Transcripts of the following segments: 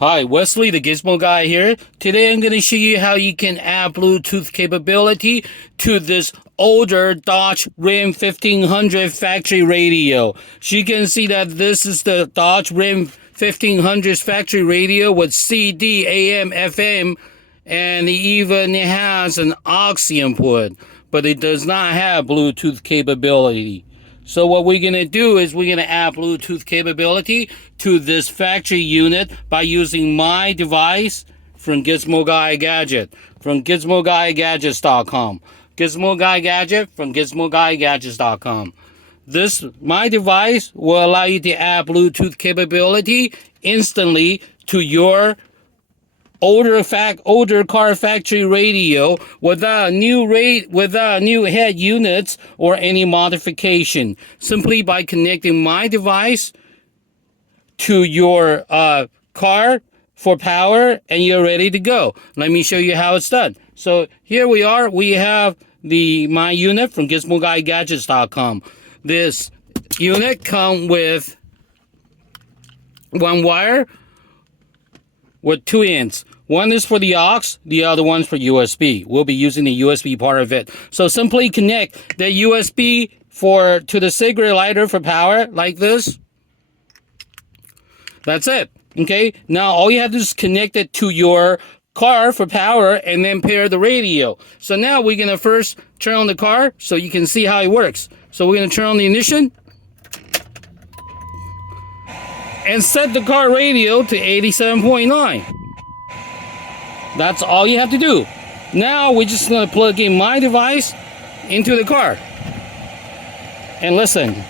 Hi, Wesley, the Gizmo guy here. Today I'm going to show you how you can add Bluetooth capability to this older Dodge Ram 1500 factory radio. So you can see that this is the Dodge Ram 1500 factory radio with CD, AM, FM, and it even has an aux input, but it does not have Bluetooth capability. So what we're going to do is we're going to add Bluetooth capability to this factory unit by using my device from Gizmo Guy Gadget, from GizmoGuyGadgets.com. Gizmo Guy Gadget from GizmoGuyGadgets.com. This, my device, will allow you to add Bluetooth capability instantly to your older car factory radio without new head units or any modification, simply by connecting my device to your car for power, and you're ready to go. Let me show you how it's done. So here we are. We have my unit from GizmoGuyGadgets.com. This unit comes with one wire with 2 ends. One is for the aux, the other one's for USB. We'll be using the USB part of it. So simply connect the USB to the cigarette lighter for power, like this. That's it. Okay, now all you have to do is connect it to your car for power and then pair the radio. So now we're going to first turn on the car so you can see how it works. So we're going to turn on the ignition and set the car radio to 87.9. That's all you have to do. Now we're just going to plug in my device into the car and listen.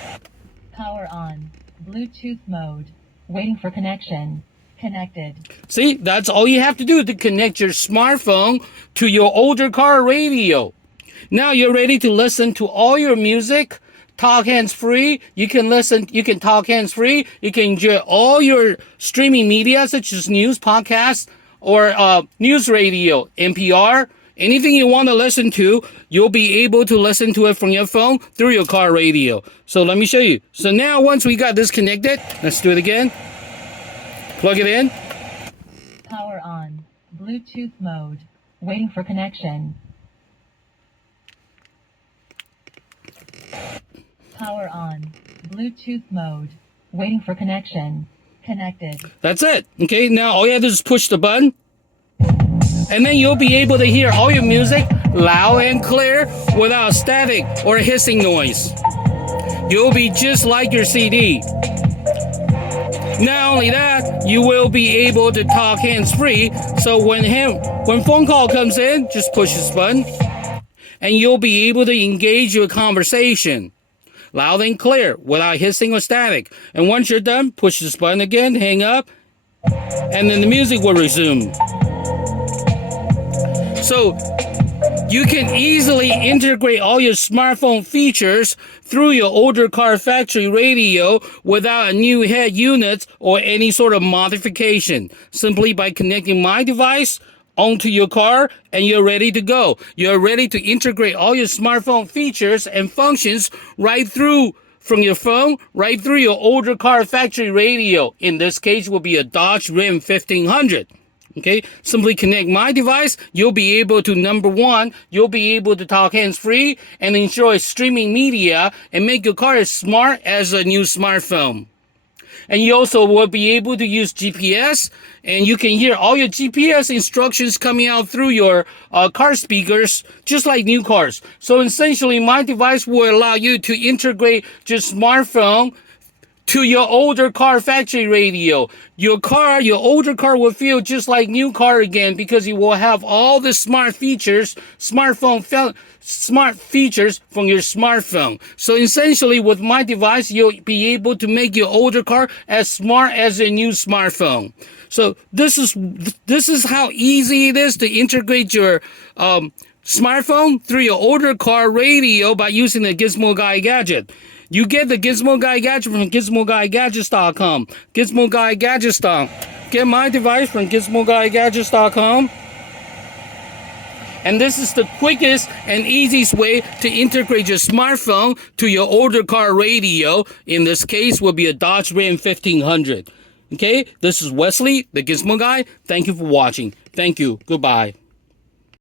Power on. Bluetooth mode. Waiting for connection. Connected. See, that's all you have to do to connect your smartphone to your older car radio. Now you're ready to listen to all your music. Talk hands-free. You can talk hands-free. You can enjoy all your streaming media such as news, podcasts, or news radio, NPR. Anything you want to listen to, you'll be able to listen to it from your phone through your car radio. So let me show you. So now once we got this connected, let's do it again. Plug it in. Power on. Bluetooth mode. Waiting for connection. Power on. Bluetooth mode. Waiting for connection. Connected. That's it. Okay, now all you have to do is push the button, and then you'll be able to hear all your music loud and clear without static or hissing noise. You'll be just like your CD. Not only that, you will be able to talk hands-free. So when phone call comes in, just push this button, and you'll be able to engage your conversation loud and clear without hissing or static. And once you're done, push this button again, hang up, and then the music will resume. So you can easily integrate all your smartphone features through your older car factory radio without a new head unit or any sort of modification, simply by connecting my device onto your car, and you're ready to go. You're ready to integrate all your smartphone features and functions right through from your phone, right through your older car factory radio. In this case, will be a Dodge Ram 1500. Okay, simply connect my device. You'll be able to, number one, you'll be able to talk hands-free and enjoy streaming media and make your car as smart as a new smartphone. And you also will be able to use GPS, and you can hear all your GPS instructions coming out through your car speakers, just like new cars. So essentially, my device will allow you to integrate your smartphone to your older car factory radio. Your older car will feel just like new car again, because you will have all the smart features from your smartphone. So essentially, with my device, you'll be able to make your older car as smart as a new smartphone. So this is how easy it is to integrate your smartphone through your older car radio by using the Gizmo Guy Gadget. You get the Gizmo Guy Gadget from GizmoGuyGadgets.com. GizmoGuyGadgets.com. Get my device from GizmoGuyGadgets.com. And this is the quickest and easiest way to integrate your smartphone to your older car radio. In this case, will be a Dodge Ram 1500. Okay, this is Wesley, the Gizmo Guy. Thank you for watching. Thank you. Goodbye.